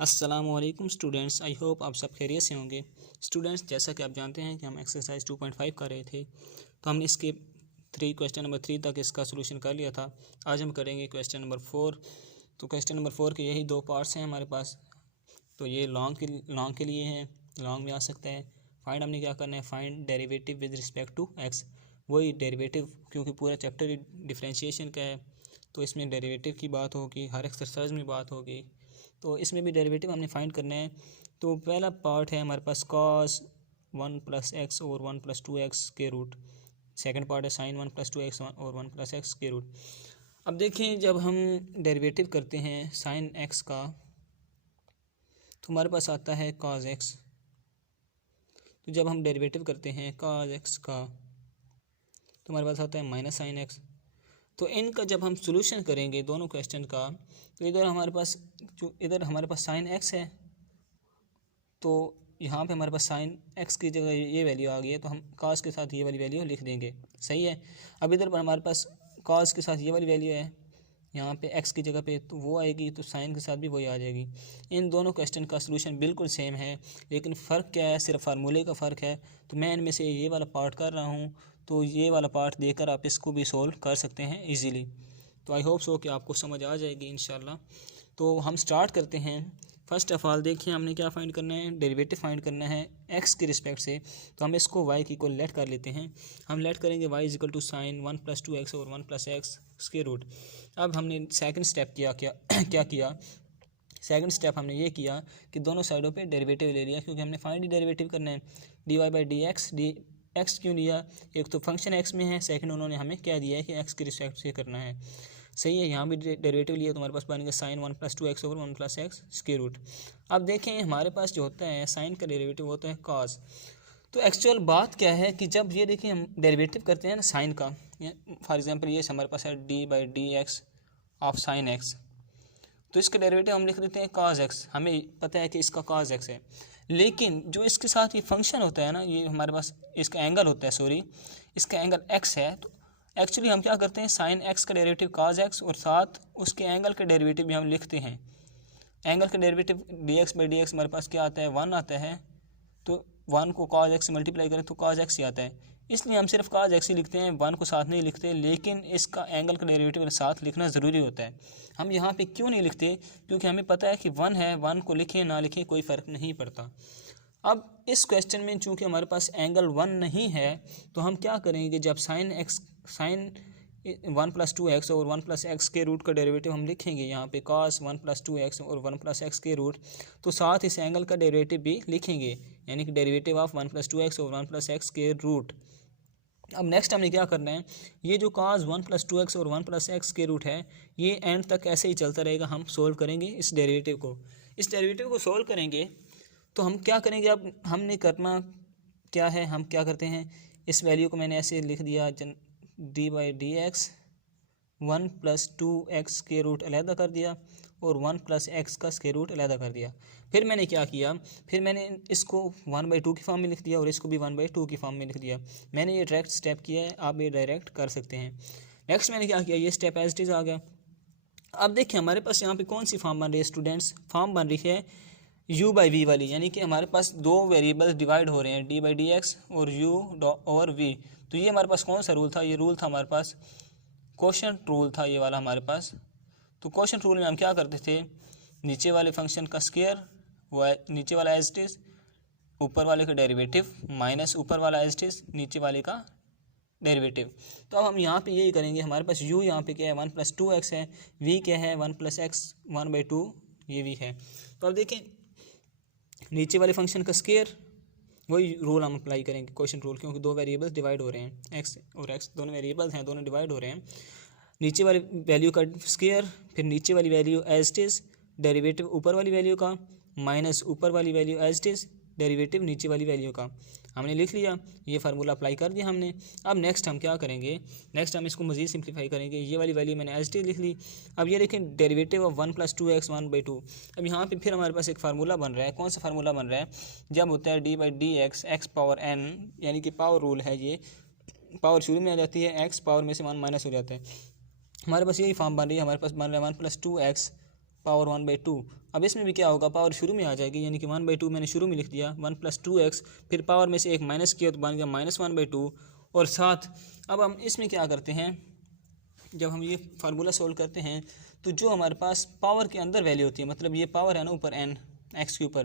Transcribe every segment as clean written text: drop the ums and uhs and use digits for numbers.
अस्सलामुअलैकुम students, I hope आप सब खैरियत से होंगे। स्टूडेंट्स, जैसा कि आप जानते हैं कि हम एक्सरसाइज 2.5 कर रहे थे, तो हमने इसके क्वेश्चन नंबर 3 तक इसका सोल्यूशन कर लिया था। आज हम करेंगे क्वेश्चन नंबर 4। तो क्वेश्चन नंबर 4 के यही दो पार्ट्स हैं हमारे पास। तो ये लॉन्ग के लिए है, लॉन्ग में आ सकता है। फाइंड हमने क्या करना है, find derivative with respect to X. वही डेरिवेटिव, क्योंकि पूरा चैप्टर डिफरेंशिएशन का है तो इसमें डेरिवेटिव की बात होगी, हर एक्सरसाइज में बात होगी, तो इसमें भी डेरिवेटिव हमने फाइंड करना है। तो पहला पार्ट है हमारे पास कॉस 1 + x और 1 + 2x के रूट। सेकंड पार्ट है साइन 1 + 2x और 1 + x के रूट। अब देखें, जब हम डेरिवेटिव करते हैं साइन x का तो हमारे पास आता है cos x। तो जब हम डेरिवेटिव करते हैं cos x का तो हमारे पास आता है माइनस साइन x। तो इनका जब हम सोल्यूशन करेंगे दोनों क्वेश्चन का, तो इधर हमारे पास साइन x है, तो यहाँ पे हमारे पास साइन x की जगह ये वैल्यू आ गई है, तो हम cos के साथ ये वाली वैल्यू लिख देंगे। सही है। अब इधर पर हमारे पास cos के साथ ये वाली वैल्यू है, यहाँ पे x की जगह पे तो वो आएगी, तो साइन के साथ भी वही आ जाएगी। इन दोनों क्वेश्चन का सोल्यूशन बिल्कुल सेम है, लेकिन फ़र्क क्या है, सिर्फ फार्मूले का फ़र्क है। तो मैं इनमें से ये वाला पार्ट कर रहा हूँ, तो ये वाला पार्ट देकर आप इसको भी सोल्व कर सकते हैं ईज़िली। तो आई होप सो कि आपको समझ आ जाएगी इंशाल्लाह। तो हम स्टार्ट करते हैं। फर्स्ट ऑफ ऑल देखिए, हमने क्या फाइंड करना है, डेरिवेटिव फाइंड करना है x के रिस्पेक्ट से। तो हम इसको y की इक्वल लेट कर लेते हैं। हम लेट करेंगे y equal to sign 1 + 2x और 1 + x के रूट। अब हमने सेकंड स्टेप क्या किया, सेकंड स्टेप हमने ये किया कि दोनों साइडों पे डेरिवेटिव ले लिया, क्योंकि हमने फाइंड ही डेरिवेटिव करना है। dy/dx, x क्यों लिया, एक तो फंक्शन x में है, सेकंड उन्होंने हमें क्या दिया है कि x के रिस्पेक्ट से करना है। सही है। यहाँ भी डेरिवेटिव लिया तो हमारे पास बनेगा साइन 1 + 2x और 1 + x स्क्वायर रूट। अब देखें, हमारे पास जो होता है साइन का डेरिवेटिव होता है cos। तो एक्चुअल बात क्या है कि जब ये देखिए हम डेरिवेटिव करते हैं ना साइन का, फॉर एग्जांपल ये हमारे पास है d/dx ऑफ साइन x, तो इसका डेरिवेटिव हम लिख देते हैं cos x। हमें पता है कि इसका cos x है, लेकिन जो इसके साथ ये फंक्शन होता है ना, ये हमारे पास इसका एंगल होता है, सॉरी इसका एंगल x है। तो एक्चुअली हम क्या करते हैं, साइन x का डेरिवेटिव cos x और साथ उसके एंगल का डेरिवेटिव भी हम लिखते हैं। एंगल का डेरिवेटिव dx/dx हमारे पास क्या आता है, 1 आता है। तो 1 को cos x से मल्टीप्लाई करें तो cos x ही आता है, इसलिए हम सिर्फ cos x ही लिखते हैं, 1 को साथ नहीं लिखते। लेकिन इसका एंगल का डेरिवेटिव साथ लिखना ज़रूरी होता है। हम यहाँ पे क्यों नहीं लिखते, क्योंकि हमें पता है कि 1 है, 1 को लिखें ना लिखें कोई फ़र्क नहीं पड़ता। अब इस क्वेश्चन में चूँकि हमारे पास एंगल 1 नहीं है, तो हम क्या करेंगे, जब साइन 1 + 2x और 1 + x के रूट का डेरिवेटिव हम लिखेंगे यहाँ पे cos 1 + 2x और 1 + x के रूट, तो साथ इस एंगल का डेरिवेटिव भी लिखेंगे, यानी कि डेरिवेटिव ऑफ 1 + 2x और 1 + x के रूट। अब नेक्स्ट हमने क्या करना है, ये जो cos 1 + 2x और 1 + x के रूट है, ये एंड तक ऐसे ही चलता रहेगा। हम सोल्व करेंगे इस डेरिवेटिव को सोल्व करेंगे। तो हम क्या करेंगे, अब हमने करना क्या है, हम क्या करते हैं, इस वैल्यू को मैंने ऐसे लिख दिया, d/dx 1 + 2x के रूट अलहदा कर दिया और 1 + x का स्क्वायर रूट अलहदा कर दिया। फिर मैंने क्या किया, फिर मैंने इसको 1/2 की फॉर्म में लिख दिया और इसको भी 1/2 की फॉर्म में लिख दिया। मैंने ये डायरेक्ट स्टेप किया है, आप ये डायरेक्ट कर सकते हैं। नेक्स्ट मैंने क्या किया, ये स्टेप एज इट इज़ आ गया। अब देखिए, हमारे पास यहाँ पे कौन सी फॉर्म बन रही है स्टूडेंट्स, फॉर्म बन रही है u/v वाली, यानी कि हमारे पास दो वेरिएबल्स डिवाइड हो रहे हैं, d/dx और u/v। तो ये हमारे पास कौन सा रूल था, ये रूल था हमारे पास क्वोशंट रूल था, ये वाला हमारे पास। तो क्वोशंट रूल में हम क्या करते थे, नीचे वाले फंक्शन का स्क्वायर वो नीचे वाला एज इट इज़, ऊपर वाले का डेरिवेटिव माइनस ऊपर वाला एज इट इज़ नीचे वाले का डेरिवेटिव। तो अब हम यहाँ पे यही करेंगे। हमारे पास u यहाँ पे क्या है, 1 + 2x है, v क्या है, 1 + x 1/2 ये v है। तो अब देखें, नीचे वाले फंक्शन का स्क्वायर, वही रूल हम अप्लाई करेंगे, क्वेश्चन रूल, क्योंकि दो वेरिएबल्स डिवाइड हो रहे हैं, x और x दोनों वेरिएबल्स हैं, दोनों डिवाइड हो रहे हैं। नीचे वाली वैल्यू का स्क्वायर, फिर नीचे वाली value as it is, derivative ऊपर वाली वैल्यू का माइनस ऊपर वाली value as it is, derivative नीचे वाली वैल्यू का। हमने लिख लिया, ये फार्मूला अप्लाई कर दिया हमने। अब नेक्स्ट हम क्या करेंगे, नेक्स्ट हम इसको मज़ीद सिंप्लीफाई करेंगे। ये वाली वैल्यू मैंने एज इट इज़ लिख ली। अब ये देखें, डेरिवेटिव ऑफ 1 + 2x 1/2। अब यहाँ पे फिर हमारे पास एक फार्मूला बन रहा है। कौन सा फार्मूला बन रहा है, जब होता है d/dx x पावर n, यानी कि पावर रूल है, ये पावर शुरू में आ जाती है, x पावर में से 1 माइनस हो जाता है। हमारे पास यही फॉर्म बन रही है, हमारे पास बन रहा है 1 + 2x पावर 1/2। अब इसमें भी क्या होगा, पावर शुरू में आ जाएगी, यानी कि 1/2 मैंने शुरू में लिख दिया, 1 + 2x, फिर पावर में से एक माइनस किया तो बन गया -1/2। और साथ अब हम इसमें क्या करते हैं, जब हम ये फार्मूला सोल्व करते हैं तो जो हमारे पास पावर के अंदर वैल्यू होती है, मतलब ये पावर है ना ऊपर n x के ऊपर,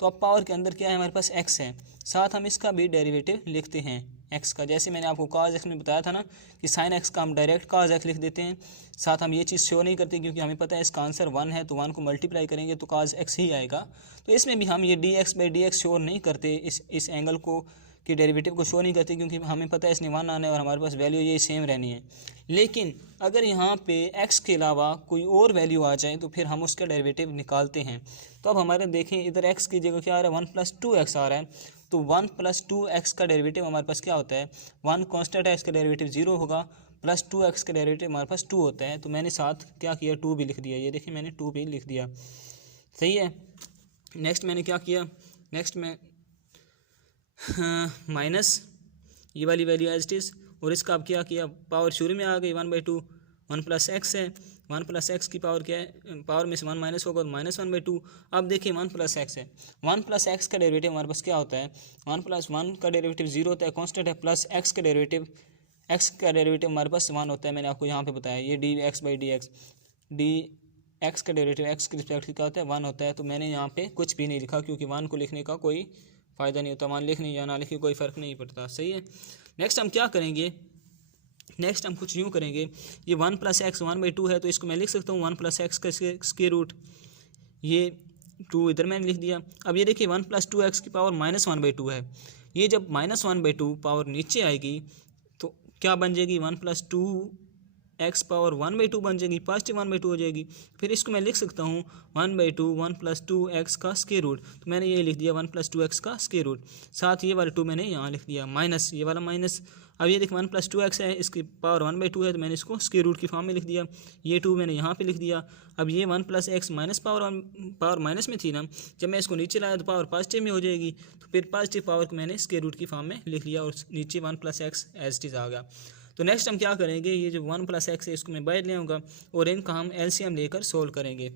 तो अब पावर के अंदर क्या है हमारे पास x है, साथ हम इसका भी डेरिवेटिव लिखते हैं x का। जैसे मैंने आपको cos x में बताया था ना कि sin x का हम डायरेक्ट cos x लिख देते हैं। साथ हम ये चीज़ शो नहीं करते क्योंकि हमें पता है इसका आंसर 1 है, तो 1 को मल्टीप्लाई करेंगे तो cos x ही आएगा। तो इसमें भी हम ये dx/dx शो नहीं करते, इस एंगल को कि डेरिवेटिव को शो नहीं करते, क्योंकि हमें पता है इसने 1 आना है और हमारे पास वैल्यू ये सेम रहनी है। लेकिन अगर यहाँ पे x के अलावा कोई और वैल्यू आ जाए तो फिर हम उसका डेरिवेटिव निकालते हैं। तो अब हमारे देखें इधर x की जगह क्या आ रहा है, 1 + 2x आ रहा है, तो 1 + 2x का डेरिवेटिव हमारे पास क्या होता है, 1 कांस्टेंट है, इसका डेरिवेटिव 0 होगा, प्लस 2x का डेरिवेटिव हमारे पास 2 होता है। तो मैंने साथ क्या किया, 2 भी लिख दिया, ये देखिए मैंने 2 भी लिख दिया, सही है। नेक्स्ट मैंने क्या किया, नेक्स्ट में माइनस ये वाली वैल्यू एज इट इज़, और इसका अब क्या किया, पावर शुरू में आ गई 1/2, 1 + x है, 1 + x की पावर क्या है, पावर में से 1 माइनस होगा तो -1/2। अब देखिए 1 + x है, 1 + x का डेरिवेटिव हमारे पास क्या होता है, 1 + 1 का डेरिवेटिव 0 होता है, कांस्टेंट है, प्लस x का डेरिवेटिव हमारे पास 1 होता है। मैंने आपको यहाँ पे बताया ये dx/dx, dx का डेरिवेटिव x के रिस्पेक्ट क्या होता है, 1 होता है। तो मैंने यहाँ पे कुछ भी नहीं लिखा क्योंकि 1 को लिखने का कोई फ़ायदा नहीं होता, 1 लिखने या ना लिखने कोई फ़र्क नहीं पड़ता, सही है। नेक्स्ट हम क्या करेंगे, नेक्स्ट हम कुछ यूँ करेंगे, ये 1 + x 1/2 है, तो इसको मैं लिख सकता हूँ 1 + x का स्क्वायर रूट, ये 2 इधर मैंने लिख दिया। अब ये देखिए 1 + 2x की पावर -1/2 है, ये जब -1/2 पावर नीचे आएगी तो क्या बन जाएगी, 1 + 2x पावर 1/2 बन जाएगी, पॉजिटिव 1/2 हो जाएगी। फिर इसको मैं लिख सकता हूँ 1/2 1 + 2x का स्क्वायर रूट, तो मैंने ये लिख दिया 1 + 2x का स्क्वायर रूट, साथ ये वाला 2 मैंने यहाँ लिख दिया, माइनस ये वाला माइनस। अब ये देखिए 1 + 2x है, इसकी पावर 1/2 है, तो मैंने इसको स्क्वायर रूट की फॉर्म में लिख दिया, ये 2 मैंने यहाँ पे लिख दिया। अब ये 1 + x माइनस पावर माइनस में थी ना, जब मैं इसको नीचे लाया तो पावर पॉजिटिव में हो जाएगी, तो फिर पॉजिटिव पावर को मैंने स्क्वायर रूट की फॉर्म में लिख लिया और नीचे 1 + x एज इट इज़ आ गया। तो नेक्स्ट हम क्या करेंगे, ये जो 1 + x है इसको मैं बाहर ले आऊँगा और इनका हम LCM लेकर सोल्व करेंगे।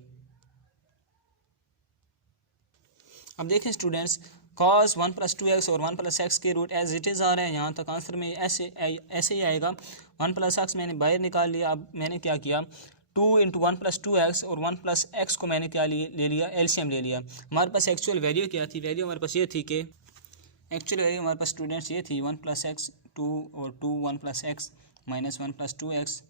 अब देखें स्टूडेंट्स, cos 1 + 2x और 1 + x के रूट एज इट इज़ आ रहे हैं, यहाँ तक आंसर में ऐसे ही आएगा। 1 + x मैंने बाहर निकाल लिया। अब मैंने क्या किया, 2 × 1 + 2x और 1 + x को मैंने क्या ले लिया, LCM ले लिया। हमारे पास एक्चुअल वैल्यू क्या थी, वैल्यू हमारे पास ये थी कि एक्चुअल वैल्यू हमारे पास स्टूडेंट्स ये थी 1 + x 2 और 2 1 + x माइनस 1 + 2x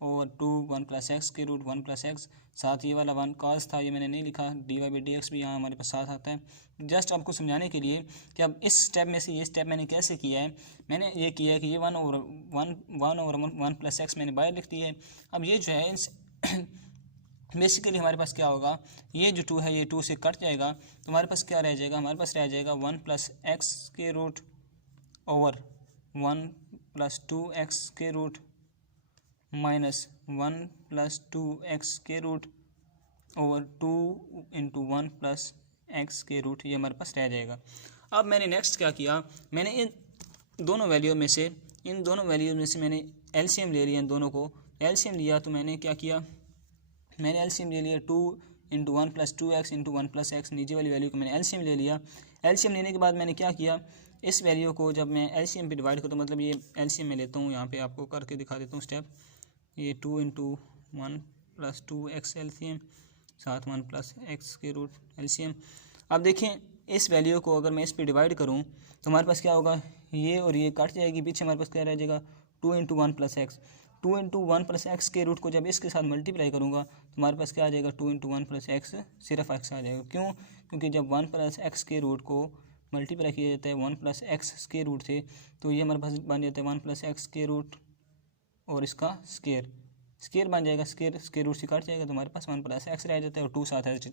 और 2 1 + x के रूट 1 + x, साथ ये वाला 1 cos था, ये मैंने नहीं लिखा, dy/dx भी यहाँ हमारे पास साथ आता है। जस्ट आपको समझाने के लिए कि अब इस स्टेप में से ये स्टेप मैंने कैसे किया है, मैंने ये किया है कि ये 1 और 1 + x मैंने बाहर लिख दी है। अब ये जो है बेसिकली हमारे पास क्या होगा, ये जो 2 है ये 2 से कट जाएगा, तो हमारे पास क्या रह जाएगा, हमारे पास रह जाएगा 1 + x के रूट ओवर 1 + 2x के रूट माइनस 1 + 2x के रूट ओवर 2 × 1 + x के रूट, ये हमारे पास रह जाएगा। अब मैंने नेक्स्ट क्या किया, मैंने इन दोनों वैल्यू में से मैंने LCM ले लिया, इन दोनों को LCM लिया, तो मैंने क्या किया, मैंने LCM ले लिया 2 × 1 + 2x × 1 + x, नीचे वाली वैल्यू को मैंने LCM ले लिया। LCM लेने के बाद मैंने क्या किया, इस वैल्यू को जब मैं LCM पे डिवाइड करता हूँ, मतलब ये LCM में लेता हूँ, यहाँ पे आपको करके दिखा देता हूँ स्टेप, ये 2 × 1 + 2x LCM, साथ 1 + x के रूट LCM। अब देखें इस वैल्यू को अगर मैं इस पे डिवाइड करूँ तो हमारे पास क्या होगा, ये और ये कट जाएगी, पीछे हमारे पास क्या रह जाएगा 2 × 1 + x, 2 × 1 + x के रूट को जब इसके साथ मल्टीप्लाई करूँगा तो हमारे पास क्या आ जाएगा, 2 × 1 + x, सिर्फ x आ जाएगा। क्यों, क्योंकि जब 1 + x के रूट को मल्टीप्लाई किया जाता है 1 + x के रूट से, तो ये हमारे पास बन जाता है 1 + x के रूट और इसका स्केयर बन जाएगा, स्केयर रूट से कट जाएगा, तो हमारे पास 1 + x रह जाता है और 2 साथ एज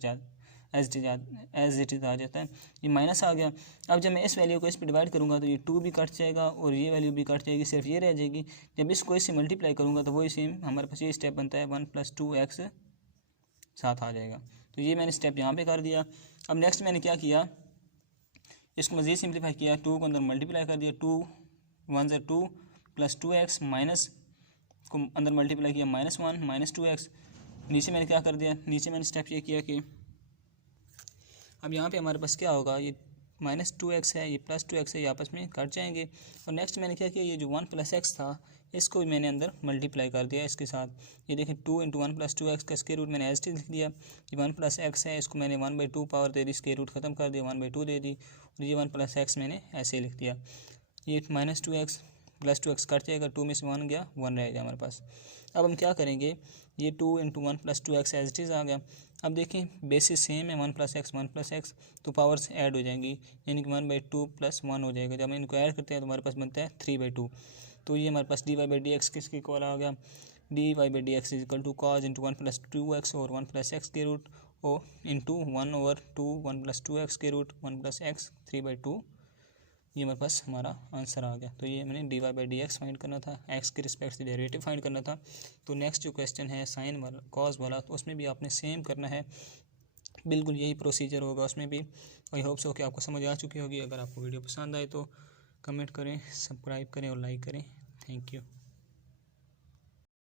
इट इज़ आ जाता है, ये माइनस आ गया। अब जब मैं इस वैल्यू को इस पर डिवाइड करूँगा तो ये 2 भी कट जाएगा और ये वैल्यू भी कट जाएगी, सिर्फ ये रह जाएगी। जब इसको इससे मल्टीप्लाई करूँगा तो वही सेम हमारे पास ये स्टेप बनता है 1 + 2x साथ आ जाएगा। तो ये मैंने स्टेप यहाँ पे कर दिया। अब नेक्स्ट मैंने क्या किया, इसको मज़ीद सिंप्लीफाई किया, 2 को अंदर मल्टीप्लाई कर दिया, 2 1 × 2 + 2x माइनस को अंदर मल्टीप्लाई किया -1 - 2x, नीचे मैंने क्या कर दिया, नीचे मैंने स्टेप ये किया कि अब यहाँ पे हमारे पास क्या होगा, ये -2x है, ये +2x है, ये आपस में कट जाएंगे। और नेक्स्ट मैंने क्या किया, ये जो 1 + x था इसको भी मैंने अंदर मल्टीप्लाई कर दिया इसके साथ। ये देखें 2 × 1 + 2x का स्क्वायर रूट मैंने एज इट इज़ लिख दिया। ये 1 + x है, इसको मैंने 1/2 पावर दे दी, स्क्वायर रूट ख़त्म कर दिया, 1/2 दे दी। और ये 1 + x मैंने ऐसे ही लिख दिया। ये -2x + 2x कट जाएगा, 2 में से 1 गया, 1 रहेगा हमारे पास। अब हम क्या करेंगे, ये 2 × 1 + 2x एज इट इज़ आ गया। अब देखें बेसिस सेम है, 1 + x 1 + x, तो पावर्स ऐड हो जाएंगी, यानी कि 1/2 + 1 हो जाएगा। जब हम इनको ऐड करते हैं तो हमारे पास बनता है 3/2। तो ये हमारे पास dy/dx किसके इक्वल आ गया, dy/dx = cos × 1 + 2x और 1 + x के रूट ओ इंटू 1/2 1 + 2x के रूट 1 + x 3/2। ये हमारे पास हमारा आंसर आ गया। तो ये मैंने dy/dx फाइंड करना था, x के रिस्पेक्ट से डेरिवेटिव फाइंड करना था। तो नेक्स्ट जो क्वेश्चन है साइन वाला, कॉस वाला, तो उसमें भी आपने सेम करना है, बिल्कुल यही प्रोसीजर होगा उसमें भी। आई होप सो कि आपको समझ आ चुकी होगी। अगर आपको वीडियो पसंद आए तो कमेंट करें, सब्सक्राइब करें और लाइक करें। Thank you.